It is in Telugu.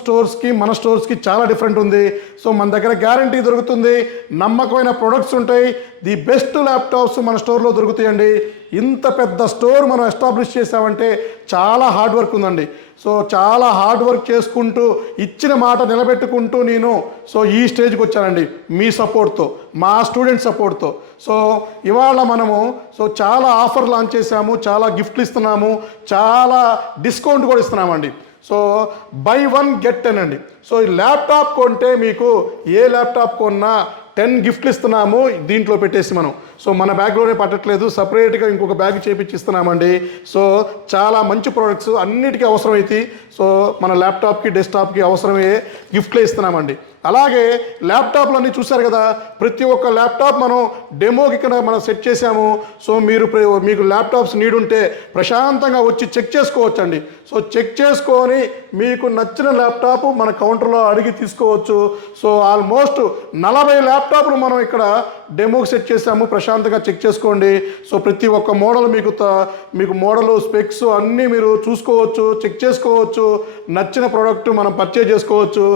స్టోర్స్కి మన స్టోర్స్కి చాలా డిఫరెంట్ ఉంది. సో మన దగ్గర గ్యారంటీ దొరుకుతుంది, నమ్మకమైన ప్రొడక్ట్స్ ఉంటాయి, ది బెస్ట్ ల్యాప్టాప్స్ మన స్టోర్లో దొరుకుతాయండి. ఇంత పెద్ద స్టోర్ మనం ఎస్టాబ్లిష్ చేసామంటే చాలా హార్డ్ వర్క్ ఉందండి. సో చాలా హార్డ్ వర్క్ చేసుకుంటూ ఇచ్చిన మాట నిలబెట్టుకుంటూ నేను ఈ స్టేజ్కి వచ్చానండి, మీ సపోర్ట్తో, మా స్టూడెంట్ సపోర్ట్తో. సో ఇవాళ మనము చాలా ఆఫర్ లాంచ్ చేసాము, చాలా గిఫ్ట్లు ఇస్తున్నాము, చాలా డిస్కౌంట్ కూడా ఇస్తున్నామండి. సో బై 1 get 10 అండి. సో ఈ ల్యాప్టాప్ కొంటే మీకు ఏ ల్యాప్టాప్ కొన్నా 10 గిఫ్ట్లు ఇస్తున్నాము దీంట్లో పెట్టేసి మనం. సో మన బ్యాగ్లోనే పట్టట్లేదు, సపరేట్గా ఇంకొక బ్యాగ్ చేపించిస్తున్నామండి. సో చాలా మంచి ప్రోడక్ట్స్ అన్నిటికీ అవసరమైతే మన ల్యాప్టాప్కి డెస్క్టాప్కి అవసరమయ్యే గిఫ్ట్లే ఇస్తున్నామండి. అలాగే ల్యాప్టాప్లు అన్నీ చూశారు కదా, ప్రతి ఒక్క ల్యాప్టాప్ మనం డెమోకి ఇక్కడ మనం సెట్ చేసాము. సో మీకు ల్యాప్టాప్స్ నీడ్ ఉంటే ప్రశాంతంగా వచ్చి చెక్ చేసుకోవచ్చండి. సో చెక్ చేసుకొని మీకు నచ్చిన ల్యాప్టాప్ మన కౌంటర్లో అడిగి తీసుకోవచ్చు. సో ఆల్మోస్ట్ 40 ల్యాప్టాప్లు మనం ఇక్కడ డెమోకి సెట్ చేసాము, ప్రశాంతంగా చెక్ చేసుకోండి. సో ప్రతి ఒక్క మోడల్ మీకు మోడలు స్పెక్స్ అన్నీ మీరు చూసుకోవచ్చు, చెక్ చేసుకోవచ్చు, నచ్చిన ప్రోడక్ట్ మనం పర్చేజ్ చేసుకోవచ్చు.